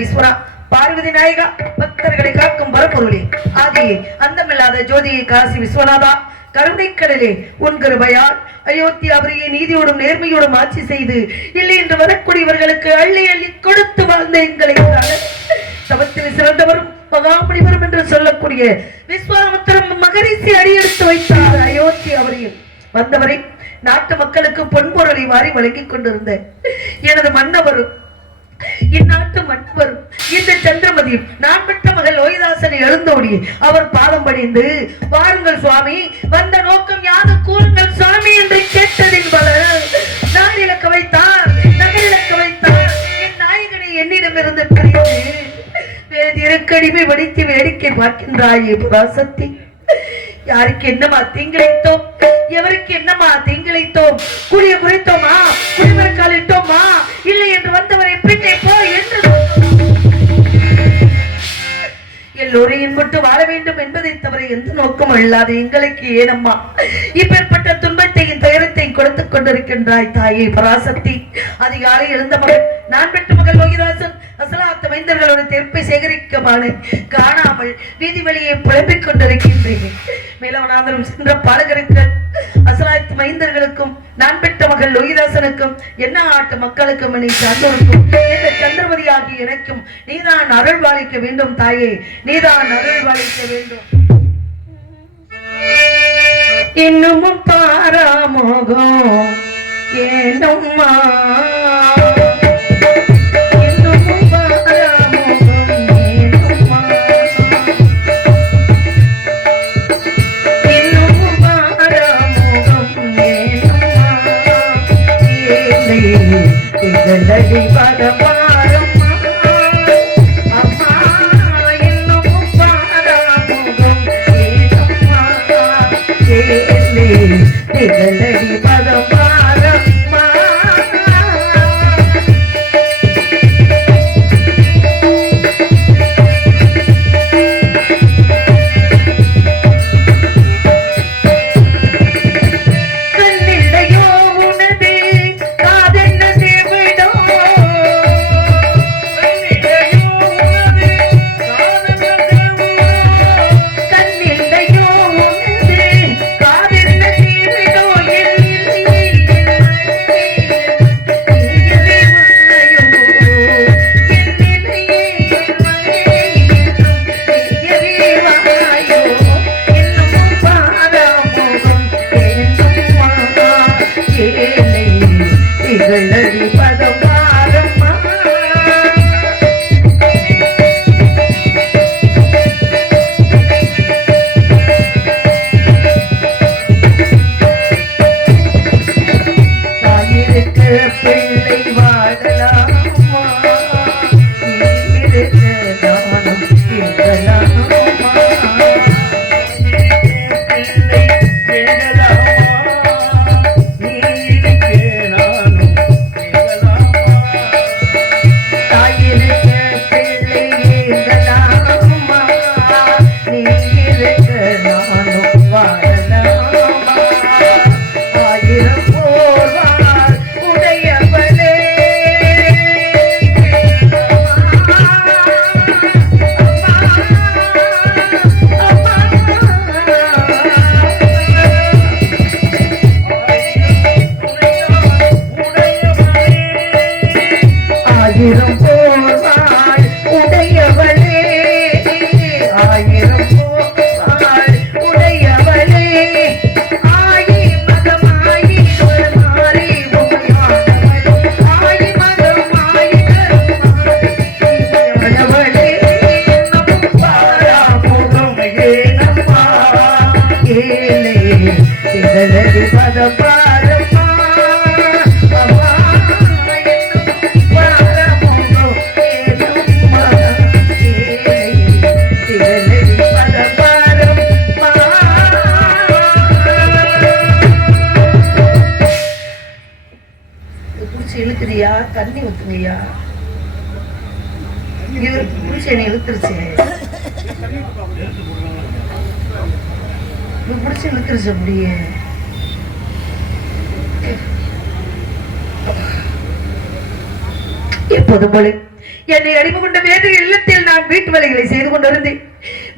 பரமேஸ்வரா, பார்வதி நாயகா, பக்தர்களை காக்கும் பரப்பொருளே, ஆதியே அந்தமில்லாத ஜோதியை காசி விஸ்வநாதா, கருணைக்கடலே உன் கிருபையால் அயோத்தியாபுரியை நீதியோடும் நேர்மையோடும் ஆட்சி செய்து இல்லை என்று வரக்கூடியவர்களுக்கு அள்ளி அள்ளி கொடுத்து வாழ்ந்த எங்களை தவத்தில் சிறந்தவரும் மகாமுனிவரும் என்று சொல்லக்கூடிய விஸ்வாமித்திரம் மகரிஷி அடியெடுத்து வைத்தார். அயோத்தியாபுரியில் வந்தவரை நாட்டு மக்களுக்கு பொன்பொருளை வாரி வழங்கிக் கொண்டிருந்த எனது மன்னவரும் இந்நாட்டு மன்னவரும் இந்த சந்திரமதியும் நான் பெற்ற மகள் லோகிதாசனை எழுந்தோடி அவர் பாதம் பணிந்து, வாருங்கள் சுவாமி, வந்த நோக்கம் யாது கூறுங்கள் சுவாமி என்று கேட்டதின் பலர் நான் இழக்க வைத்தார், நகர் இழக்க வைத்தார், என் நாயகனை என்னிடமிருந்து பிரித்து வேதியருக்கடிமை வடித்து வேடிக்கை பார்க்கின்றாயே பராசக்தி. யாருக்கு என்னமா தீங்கிழைத்தோம், எவருக்கு என்னமா தீங்கிழைத்தோம், குடிய குறைத்தோமா, குடிமரக்காலிட்டோமா, இல்லை என்று வந்தவரை பின்னே போ என்று எல்லோரையும் விட்டு வாழ வேண்டும் என்பதை தவிர எந்த நோக்கம் அல்லாது எங்களுக்கு ஏனம்மா இப்பேற்பட்ட துன்பத்தையும் துயரத்தையும் கொடுத்துக் கொண்டிருக்கின்றாய் தாயே பராசக்தி. அதிகாலை எழுந்த மகள் நான் பெற்ற மகள் லோகிதாசன் அசலாத்த மைந்தர்களோட தெற்பை சேகரிக்கமான காணாமல் வீதி வழியை புலம்பிக் கொண்டிருக்கின்றேன். மேலவனாந்தரம் சென்ற பாலகருக்கு அசலாத்து மைந்தர்களுக்கும் நான் பெற்ற மகள் லோகிதாசனுக்கும் என்ன ஆட்டு மக்களுக்கும் என்னை சார்ந்தோருக்கும் இந்த சந்திரமதி ஆகிய எனக்கும் நீதான் அருள் பாலிக்க வேண்டும் தாயே, நீதான் அருள் பாலிக்க வேண்டும். இன்னமும் பாராமோகம் ஏனம்மா திகழடி பதபாரம் அம்மா இன்னும் பாராமுகம் ஏனம்மா திகழடி பதபாரம் தண்ணி ஊத்துங்கய்யா. இவருக்கு பிடிச்ச இழுத்துருச்சு, பிடிச்சி இழுத்துருச்சு அப்படியே. எப்போது போல என்னை அடிமை கொண்ட வேதிர் இல்லத்தில் நான் வீட்டு வேலைகளை செய்து கொண்டிருந்தேன்.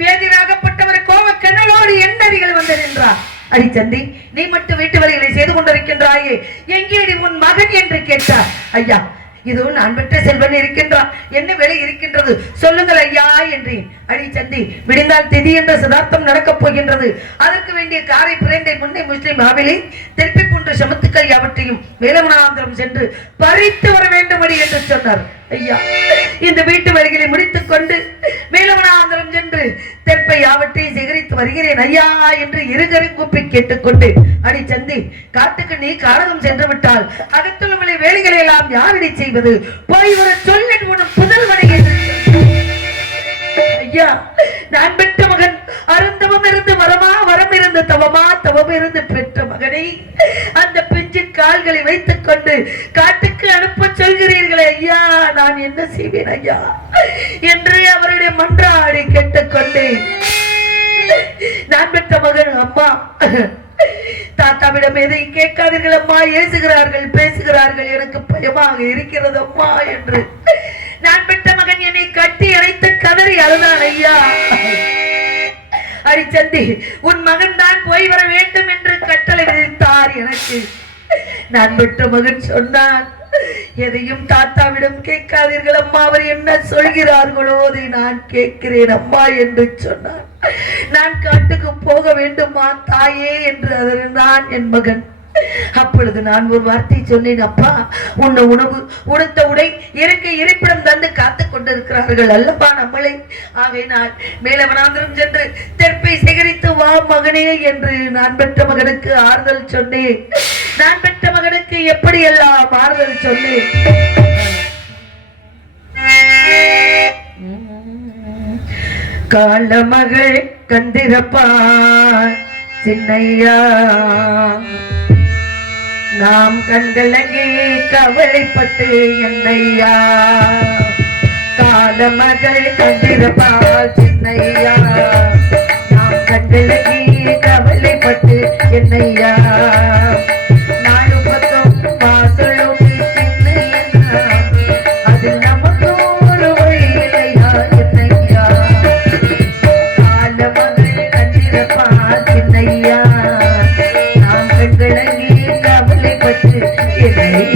வேதிராகப்பட்டவர் கோவ கண்ணலோடு எண்ணறிகள் வந்து நின்றார். அடி சந்தி, நீ மட்டும் வீட்டு வேலைகளை செய்து கொண்டிருக்கின்றாயே, எங்கேடி உன் மகன் என்று கேட்டார். ஐயா, இதோ நான் பெற்ற செல்வன் இருக்கின்றான், என்ன வேலை இருக்கின்றது சொல்லுங்கள் ஐயா என்றேன். அடி சந்தி, விடிந்தால் திதி என்ற சதாப்தம் நடக்கப் போகின்றது. அதற்கு வேண்டிய காரை பிரேண்டை முன்னை முஸ்லிம் ஆவிலே திருப்பி போன்ற சமத்துக்கள் யாவற்றையும் வேலவனாந்திரம் சென்று பறித்து வர வேண்டும்படி என்று சொன்னார். ஐயா, இந்த வீட்டு வரிகளை முடித்துக் கொண்டு வேலவனாந்திரம் சென்று தெற்பை யாவற்றையும் சேகரித்து வருகிறேன் ஐயா என்று இருகரை கூப்பி கேட்டுக்கொண்டு, அடி சந்தி, காட்டுக்கு நீ காரகம் சென்று விட்டால் அகத்துள்ள வேலைகளை எல்லாம் யாரடி செய்வது? போய் ஒரு சொல்லின் உன் புதல்வனை என்று ஐயா, நான் பெற்ற மகன் அருந்தவம் இருந்து வரமா, வரம் இருந்து தவமா, தவம் இருந்து பெற்ற மகனை அந்த பிஞ்சு கால்களை வைத்துக் கொண்டு காட்டுக்கு அனுப்ப சொல்கிறீர்களே ஐயா, நான் என்ன செய்வேன் ஐயா என்று அவருடைய மன்றாடி கேட்டுக்கொண்டேன். நான் பெற்ற மகன், அம்மா தாத்தாவிடம் எதை கேட்காதீர்கள் அம்மா, ஏசுகிறார்கள், பேசுகிறார்கள், எனக்கு பயமாக இருக்கிறது அம்மா என்று நான் பெற்ற மகன் என்னை கட்டி அணைத்து கதறி அழுதான். ஐயா, அரிச்சந்தி, உன் மகன் தான் போய் வர வேண்டும் என்று கட்டளை விதித்தார் எனக்கு. நான் பெற்ற மகன் சொன்னான், எதையும் தாத்தாவிடம் கேட்காதீர்கள் அம்மா, அவர் என்ன சொல்கிறார்களோ அதை நான் கேட்கிறேன் அம்மா என்று சொன்னான். நான் காட்டுக்கு போக வேண்டுமா தாயே என்று அதனால் என் மகன். அப்பொழுது நான் ஒரு வார்த்தை சொன்னேன், அப்பா, உன்ன உணவு, உடுத்த உடை, இருக்கை, இருப்பிடம் தந்து காத்துக் கொண்டிருக்கிறார்கள் அல்லப்பா நம்மளை. ஆகையினால் மேலவனாந்திரம் சென்று தெற்பை சேகரித்து வா மகனே என்று நான் பெற்ற மகனுக்கு ஆறுதல் சொன்னேன். நான் பெற்ற மகனுக்கு எப்படியெல்லாம் ஆறுதல் சொன்னேன். காலமகள் கண்டிருப்பார் சின்னையா, நாம் கண்களங்கே கவலைப்பட்டு என்னையா. காலமகள் கண்டிருப்பார் சின்னையா, நாம் கண்களங்கே கவலைப்பட்டு என்னையா. நாலு பக்கம் வாசலும் சின்னையா, அது நமக்கு ஒரு வழியிலையா என்னையா. காலமகள் கண்டிருப்பார் சின்னையா, நாம் கண்களங்கே கவலைப்பட்டு என்னையா.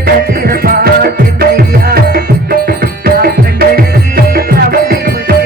காலமகள் கண்டிருப்பார் சின்னையா, நாம் கண்களங்கே கவலைப்பட்டு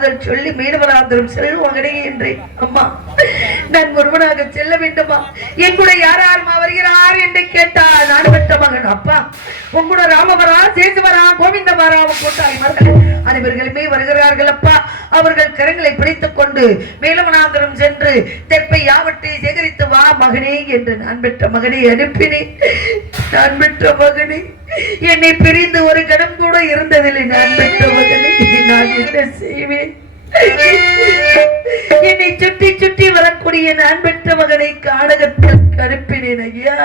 ஆறுதல் சொல்லி மீனவனாந்தரம் செல்வாங்கடே என்றேன். அம்மா, நான் ஒருவனாக செல்ல வேண்டுமா? என் கூட யார் யாருமா வருகிறார் என்று கேட்டால் நான் பெற்ற மகன். அப்பா, உங்களோட ராமவரா, சேசுவரா, கோவிந்தவரா, கூட்டாளிமார்கள் அனைவர்களுமே வருகிறார்கள் அப்பா. அவர்கள் கரங்களை பிடித்துக் கொண்டு மேலவனாந்தரம் சென்று தெற்பை யாவற்றை சேகரித்து வா மகனே என்று நான் பெற்ற மகனை அனுப்பினேன். நான் பெற்ற மகனே, என்னை பிரிந்து ஒரு கணம் கூட இருந்ததில்லை. நான் பெற்ற மகனை நான் என்ன செய்வேன்? என்னை சுற்றி சுற்றி வரக்கூடிய நான் பெற்ற மகனை காடகத்தில் அனுப்பினேன் ஐயா.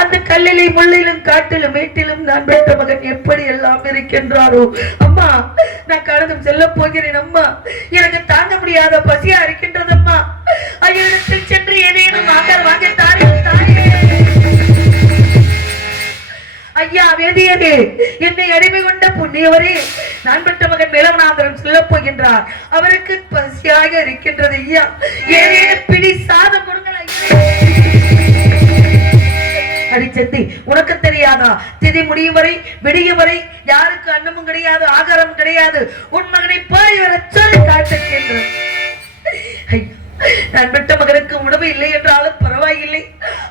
அந்த கல்லிலும் முள்ளிலும் காட்டிலும் மேட்டிலும் நான் பெற்ற மகன் எப்படி எல்லாம் இருக்கின்றாரோ. அம்மா, நான் காடகம் செல்ல போகிறேன் அம்மா. எனக்கு தாங்க முடியாத பசியா இருக்கின்றது அம்மா. ஐயா, இடத்தில் சென்று ஏதேனும் ஆகார் வாங்கி தாயே. ஐயா வேதியரே, என்னை அடிமை கொண்ட புண்ணியவரே, நான் பெற்ற மகன் மேலவனாந்தரம் செல்ல போகின்றார். அவருக்கு பசியாக இருக்கின்றது ஐயா. ஏதேனும் பிடி சாதம் கொடுங்கள் ஐயா. அடிச்சந்தி, உனக்கு தெரியாதா? திதி முடியும் வரை விடியும் வரை யாருக்கு அன்னமும் கிடையாது, ஆகாரம் கிடையாது. உன் மகனை போய் வர சொல்லி காட்டுகின்ற நான் பெற்ற மகனுக்கு உணவு இல்லை என்றாலும் பரவாயில்லை,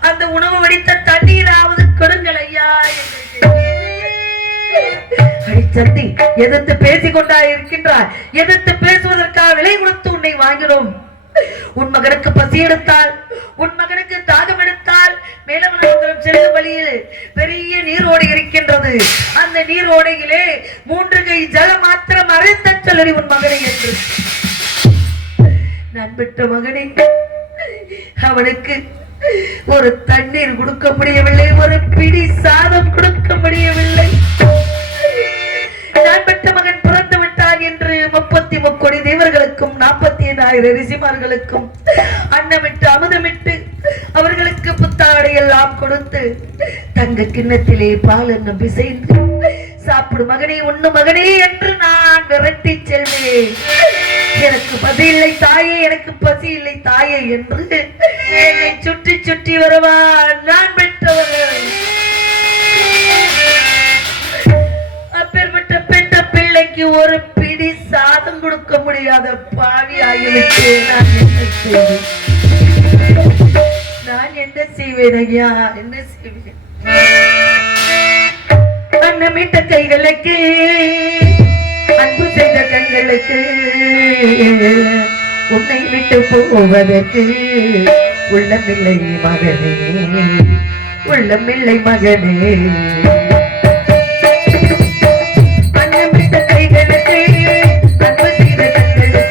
அந்த உணவு வடித்த தண்ணீராவது கொடுங்கள் ஐயா. அடிச்சந்தி, எதிர்த்து பேசிக் கொண்டா இருக்கின்றார். எதிர்த்து பேசுவதற்காக விலை கொடுத்து உன்னை வாங்கினோம். உன் மகனுக்கு பசி எடுத்தால், உன் மகனுக்கு தாகம் எடுத்தால் மேலவனாந்தரம் செல்லும் வழியில் பெரிய நீரோடை இருக்கின்றது. அந்த நீரோடையிலே 3 கை ஜலம் மாத்திரம் அரைத்த சொல்லி உன் மகனை என்று நான் பெற்ற மகனை அவனுக்கு ஒரு தண்ணீர் கொடுக்க முடியவில்லை, ஒரு பிடி சாதம் கொடுக்க முடியவில்லை. நான் பெற்ற மகன் பிறந்து விட்டான் என்று 33 கோடி தேவர்களுக்கும் 45,000 ரிஷிமார்களுக்கும் அன்னமிட்டு அமுதமிட்டு அவர்களுக்கு புத்தாடை எல்லாம் கொடுத்து தங்க கிண்ணத்திலே பால் என்னும் பிசைந்து சாப்பிடு மகனே, உண்ணு மகனே என்று நான் விரட்டி செல்வேன். எனக்கு பசி இல்லை தாயே, எனக்கு பசி இல்லை தாயே என்று என்னை சுற்றி சுற்றி வருவான் நான் பெற்றவர்கள். அப்பேற்பட்ட பெற்ற பிள்ளைக்கு ஒரு பிடி சாதம் கொடுக்க முடியாத பாவி ஆகிவிட்டு நான் என்ன செய்வேன் ஐயா? என்ன செய்வேன்? அன்னமிட்ட கைகளுக்கு, அன்பு செய்த கண்களுக்கு, உன்னை விட்டு போவதற்கு உள்ளமில்லை மகனே, உள்ளமில்லை மகனே. அன்னமிட்ட கைகளுக்கு, அன்பு செய்த கண்களுக்கு,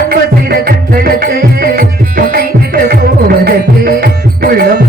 அன்பு செய்த கண்களுக்கு, உன்னை விட்டு போவதற்கு உள்ளம்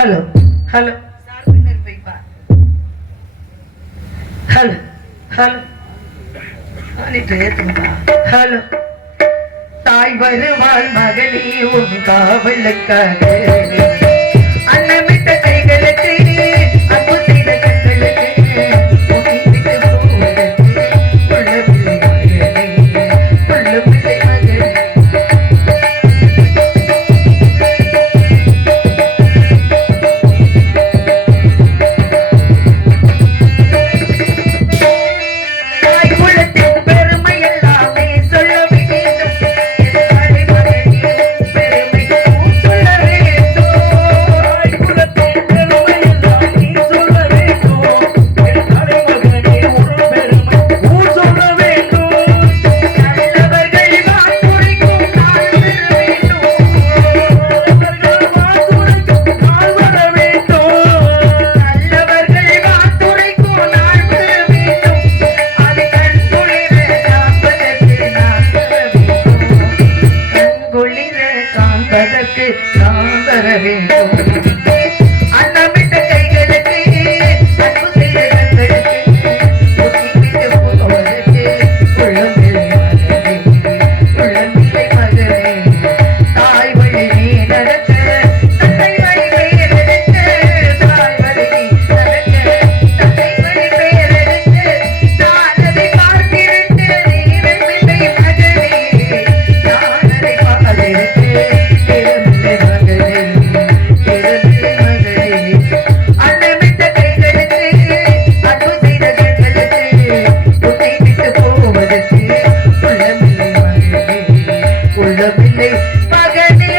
hello hello hello hello hello தாய் வருவாள் மகனே உன் காவலுக்காக அன்னமிட்ட கைகளுக்கு அன்பு செய்த கண்களுக்கு உன்னை விட்டு போவதற்கு உள்ளமில்லை மகனே, உள்ளமில்லை மகனே. வேண்டும் அன்னமிட்ட கைகளுக்கு அன்பு செய்த கண்களுக்கு புத்திவிட்டு போவதற்கு உள்ளமில்லை மகனே தாய் வழி நீ நடக்க தந்தை வழி பெயரெடுக்க தாய் வழி நீ நடக்க தந்தை வழி பெயரெடுக்க நான் அதை பார்த்திருக்க நேரமில்லை மகனே நான் அதை பார்த்திருக்க நேரமில்லை மகனே நேரமில்லை மகனே அன்னமிட்ட கைகளுக்கு அன்பு செய்த கண்களுக்கு உன்னை விட்டு போவதற்கு உள்ளமில்லை மகனே உள்ளமில்லை மகனே